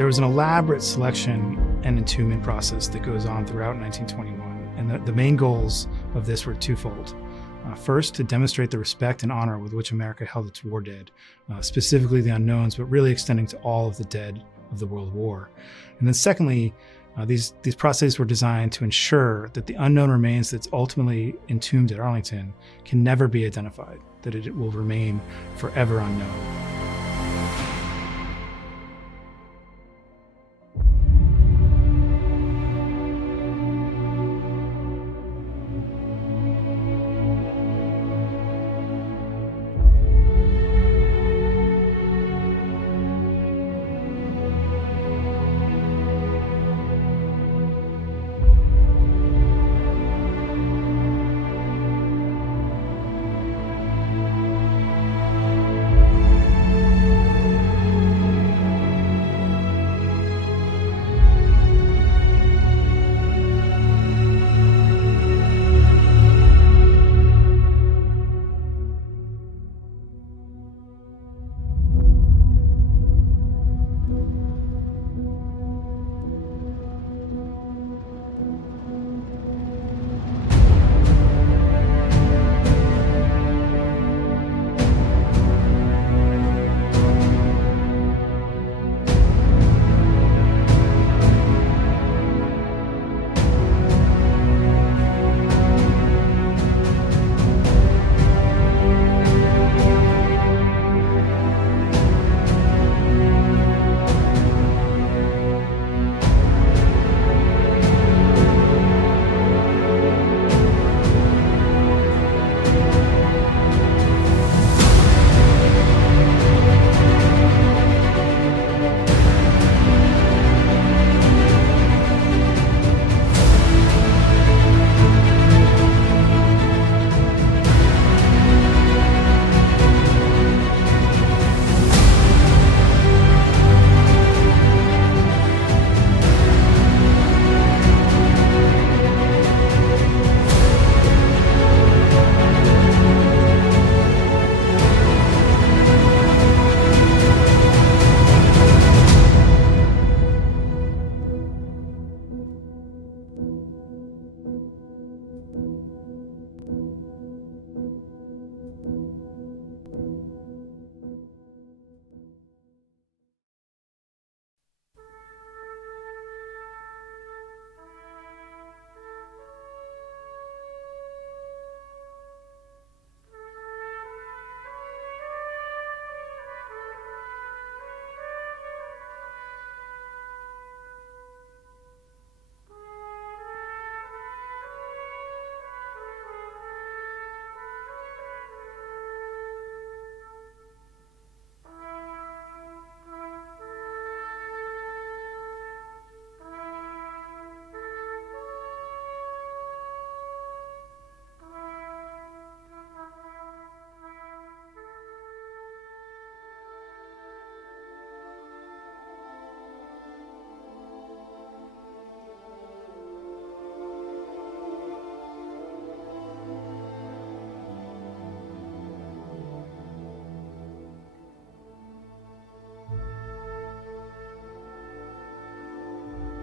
There was an elaborate selection and entombment process that goes on throughout 1921, and the main goals of this were twofold. First, to demonstrate the respect and honor with which America held its war dead, specifically the unknowns, but really extending to all of the dead of the World War. And then secondly, these processes were designed to ensure that the unknown remains that's ultimately entombed at Arlington can never be identified, that it will remain forever unknown.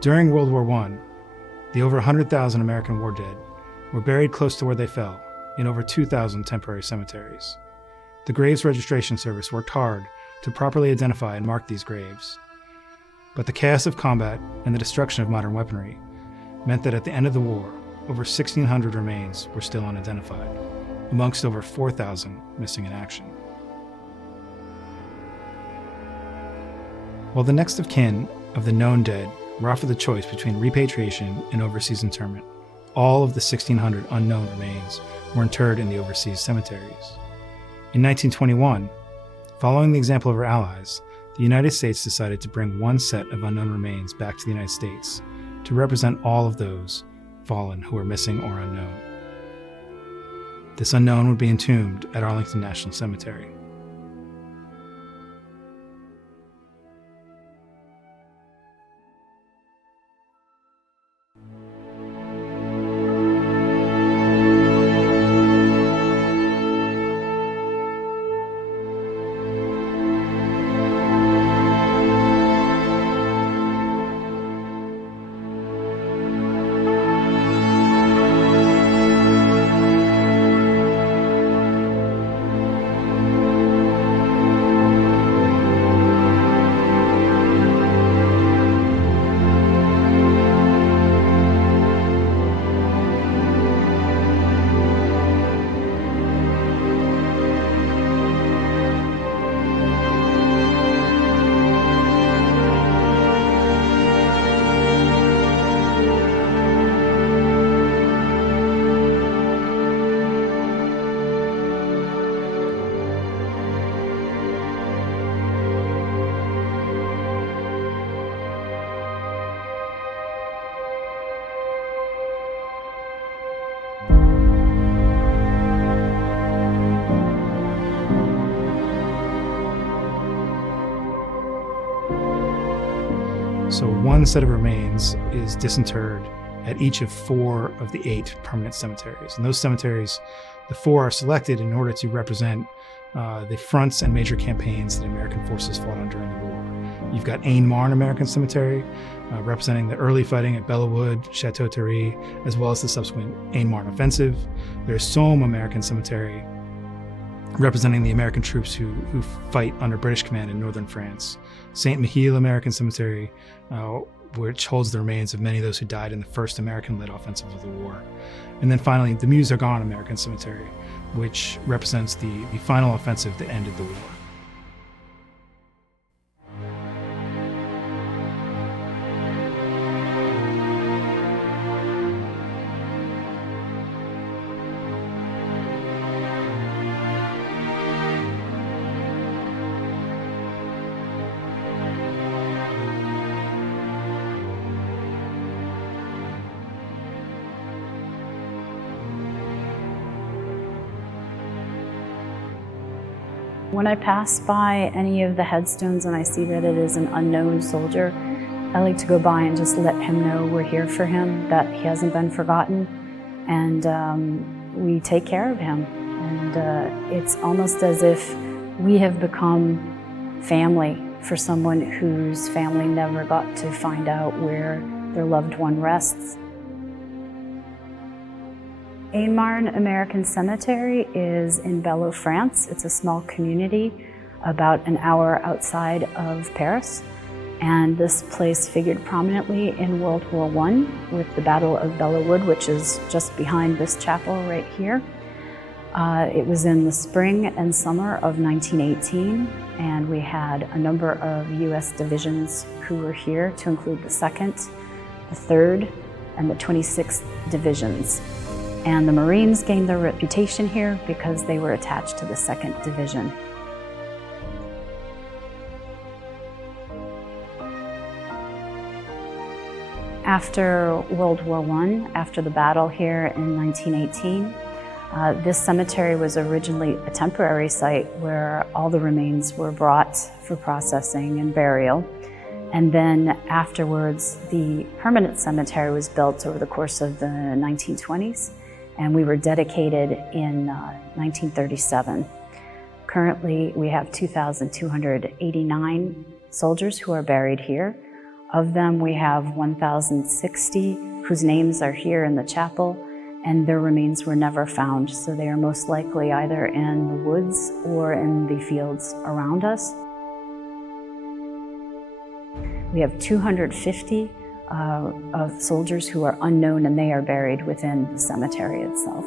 During World War I, the over 100,000 American war dead were buried close to where they fell, in over 2,000 temporary cemeteries. The Graves Registration Service worked hard to properly identify and mark these graves. But the chaos of combat and the destruction of modern weaponry meant that at the end of the war, over 1,600 remains were still unidentified, amongst over 4,000 missing in action. While the next of kin of the known dead were offered the choice between repatriation and overseas interment, all of the 1,600 unknown remains were interred in the overseas cemeteries. In 1921, following the example of our allies, the United States decided to bring one set of unknown remains back to the United States to represent all of those fallen who were missing or unknown. This unknown would be entombed at Arlington National Cemetery. So one set of remains is disinterred at each of 4 of the 8 permanent cemeteries. And those cemeteries, the 4 are selected in order to represent the fronts and major campaigns that American forces fought on during the war. You've got Aisne-Marne American Cemetery, representing the early fighting at Bellewood, Château-Thierry, as well as the subsequent Aisne-Marne offensive. There's Somme American Cemetery, representing the American troops who fight under British command in northern France. Saint-Mihiel American Cemetery, which holds the remains of many of those who died in the first American-led offensive of the war. And then finally, the Meuse-Argonne American Cemetery, which represents the final offensive that ended the war. When I pass by any of the headstones and I see that it is an unknown soldier, I like to go by and just let him know we're here for him, that he hasn't been forgotten, and we take care of him. And it's almost as if we have become family for someone whose family never got to find out where their loved one rests. Aisne-Marne American Cemetery is in Belleau, France. It's a small community about an hour outside of Paris. And this place figured prominently in World War I with the Battle of Bellewood, which is just behind this chapel right here. It was in the spring and summer of 1918, and we had a number of U.S. divisions who were here, to include the 2nd, the 3rd, and the 26th divisions. And the Marines gained their reputation here because they were attached to the 2nd Division. After World War I, after the battle here in 1918, this cemetery was originally a temporary site where all the remains were brought for processing and burial. And then afterwards, the permanent cemetery was built over the course of the 1920s. And we were dedicated in 1937. Currently, we have 2,289 soldiers who are buried here. Of them, we have 1,060 whose names are here in the chapel, and their remains were never found, so they are most likely either in the woods or in the fields around us. We have 250 of soldiers who are unknown, and they are buried within the cemetery itself.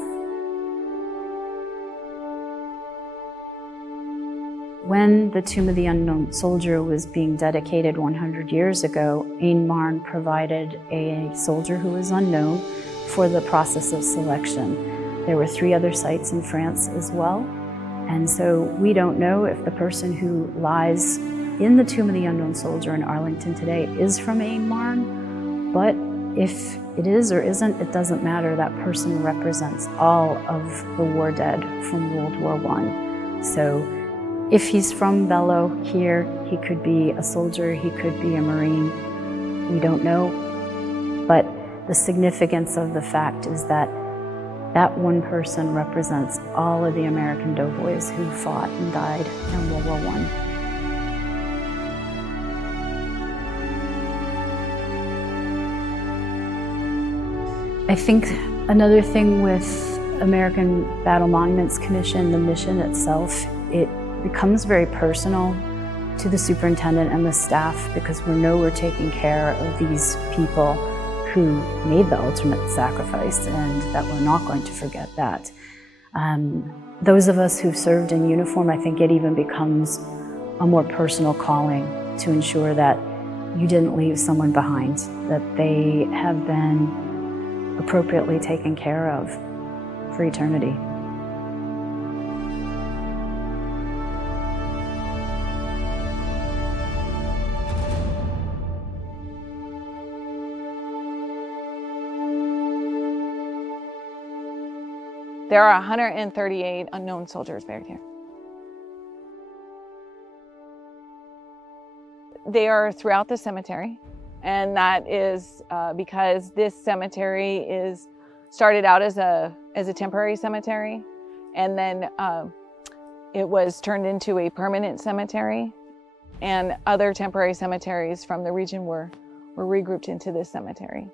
When the Tomb of the Unknown Soldier was being dedicated 100 years ago, Aisne-Marne provided a soldier who was unknown for the process of selection. There were 3 other sites in France as well, and so we don't know if the person who lies in the Tomb of the Unknown Soldier in Arlington today is from Aisne-Marne. But if it is or isn't, it doesn't matter. That person represents all of the war dead from World War I. So if he's from Belleau here, he could be a soldier, he could be a Marine. We don't know. But the significance of the fact is that that one person represents all of the American doughboys who fought and died in World War I. I think another thing with American Battle Monuments Commission, the mission itself, it becomes very personal to the superintendent and the staff because we know we're taking care of these people who made the ultimate sacrifice, and that we're not going to forget that. Those of us who've served in uniform, I think it even becomes a more personal calling to ensure that you didn't leave someone behind, that they have been appropriately taken care of for eternity. There are 138 unknown soldiers buried here. They are throughout the cemetery. And that is because this cemetery started out as a temporary cemetery, and then it was turned into a permanent cemetery, and other temporary cemeteries from the region were regrouped into this cemetery.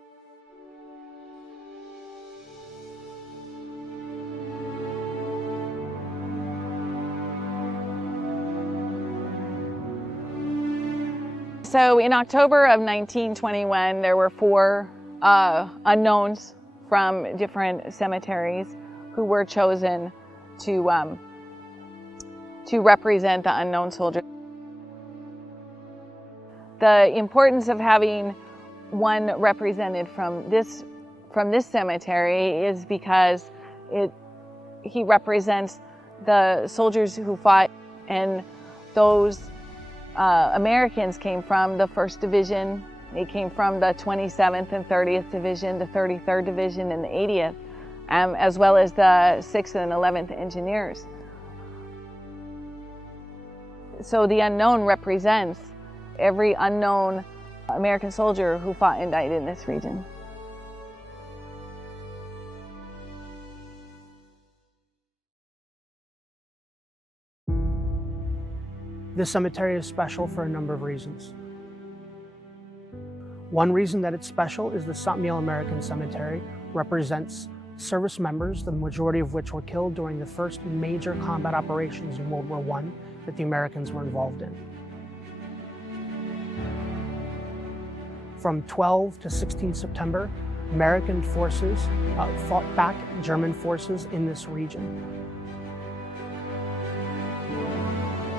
So in October of 1921, there were 4 unknowns from different cemeteries who were chosen to represent the unknown soldier. The importance of having one represented from this cemetery is because he represents the soldiers who fought, and those Americans came from the 1st Division. They came from the 27th and 30th Division, the 33rd Division, and the 80th, as well as the 6th and 11th Engineers. So the unknown represents every unknown American soldier who fought and died in this region. This cemetery is special for a number of reasons. One reason that it's special is the Saint-Mihiel Cemetery represents service members, the majority of which were killed during the first major combat operations in World War I that the Americans were involved in. From 12 to 16 September, American forces fought back German forces in this region.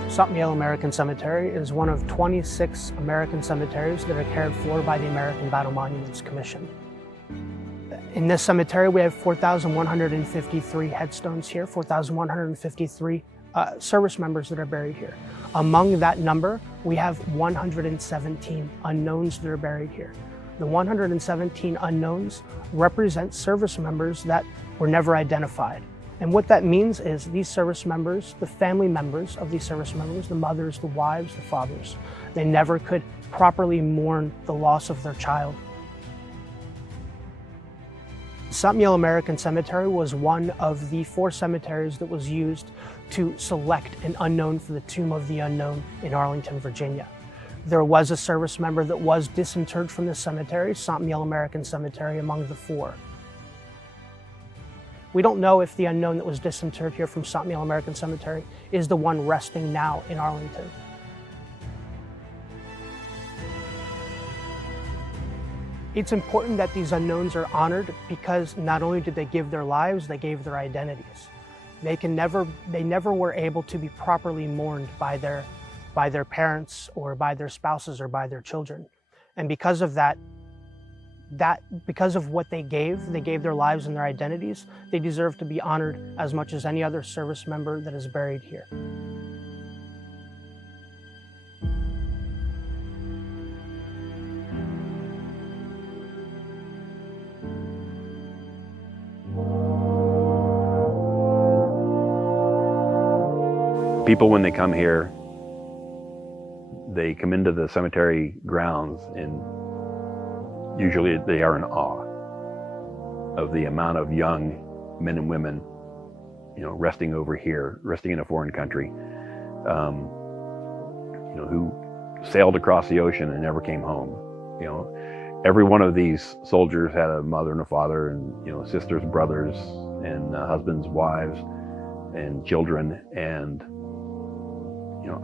Saint-Mihiel Cemetery is one of 26 American cemeteries that are cared for by the American Battle Monuments Commission. In this cemetery, we have 4,153 headstones here, 4,153 service members that are buried here. Among that number, we have 117 unknowns that are buried here. The 117 unknowns represent service members that were never identified. And what that means is these service members, the family members of these service members, the mothers, the wives, the fathers, they never could properly mourn the loss of their child. Saint-Mihiel Cemetery was one of the 4 cemeteries that was used to select an unknown for the Tomb of the Unknown in Arlington, Virginia. There was a service member that was disinterred from this cemetery, Saint-Mihiel Cemetery, among the 4. We don't know if the unknown that was disinterred here from Saint-Mihiel Cemetery is the one resting now in Arlington. It's important that these unknowns are honored because not only did they give their lives, they gave their identities. They never were able to be properly mourned by their parents or by their spouses or by their children. And because of that, because of what they gave their lives and their identities, they deserve to be honored as much as any other service member that is buried here. People, when they come here, they come into the cemetery grounds and usually they are in awe of the amount of young men and women, resting over here, resting in a foreign country, who sailed across the ocean and never came home. Every one of these soldiers had a mother and a father and, sisters, brothers, and husbands, wives, and children. And,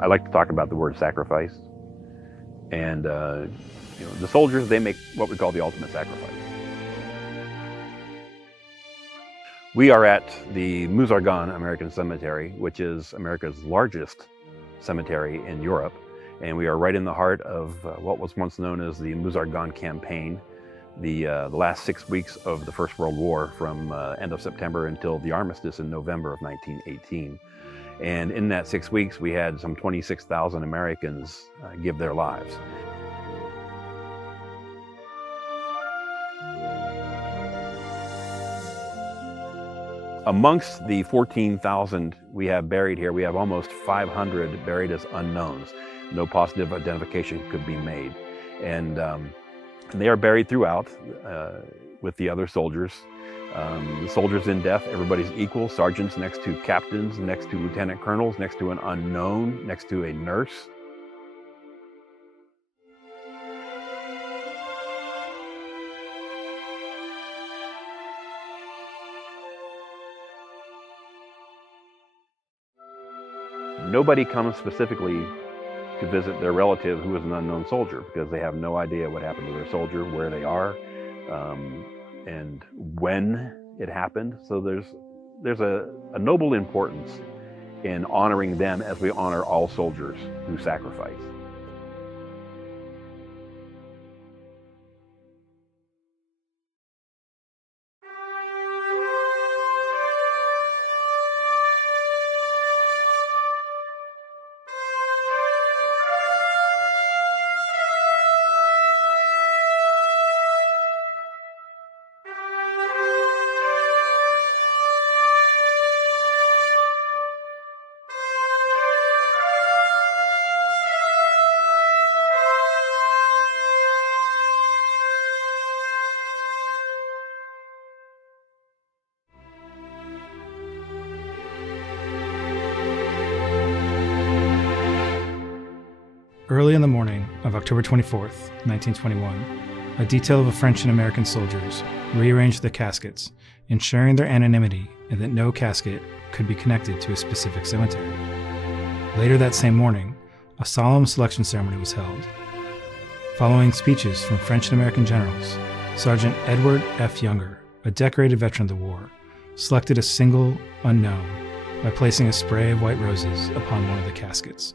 I like to talk about the word sacrifice. And, the soldiers, they make what we call the ultimate sacrifice. We are at the Meuse-Argonne Cemetery, which is America's largest cemetery in Europe. And we are right in the heart of what was once known as the Meuse-Argonne campaign, the last 6 weeks of the First World War, from end of September until the armistice in November of 1918. And in that 6 weeks, we had some 26,000 Americans give their lives. Amongst the 14,000 we have buried here, we have almost 500 buried as unknowns. No positive identification could be made. And And they are buried throughout with the other soldiers. The soldiers in death, everybody's equal. Sergeants next to captains, next to lieutenant colonels, next to an unknown, next to a nurse. Nobody comes specifically to visit their relative who is an unknown soldier, because they have no idea what happened to their soldier, where they are, and when it happened. So there's a noble importance in honoring them as we honor all soldiers who sacrifice. Early in the morning of October 24th, 1921, a detail of French and American soldiers rearranged the caskets, ensuring their anonymity and that no casket could be connected to a specific cemetery. Later that same morning, a solemn selection ceremony was held. Following speeches from French and American generals, Sergeant Edward F. Younger, a decorated veteran of the war, selected a single unknown by placing a spray of white roses upon one of the caskets.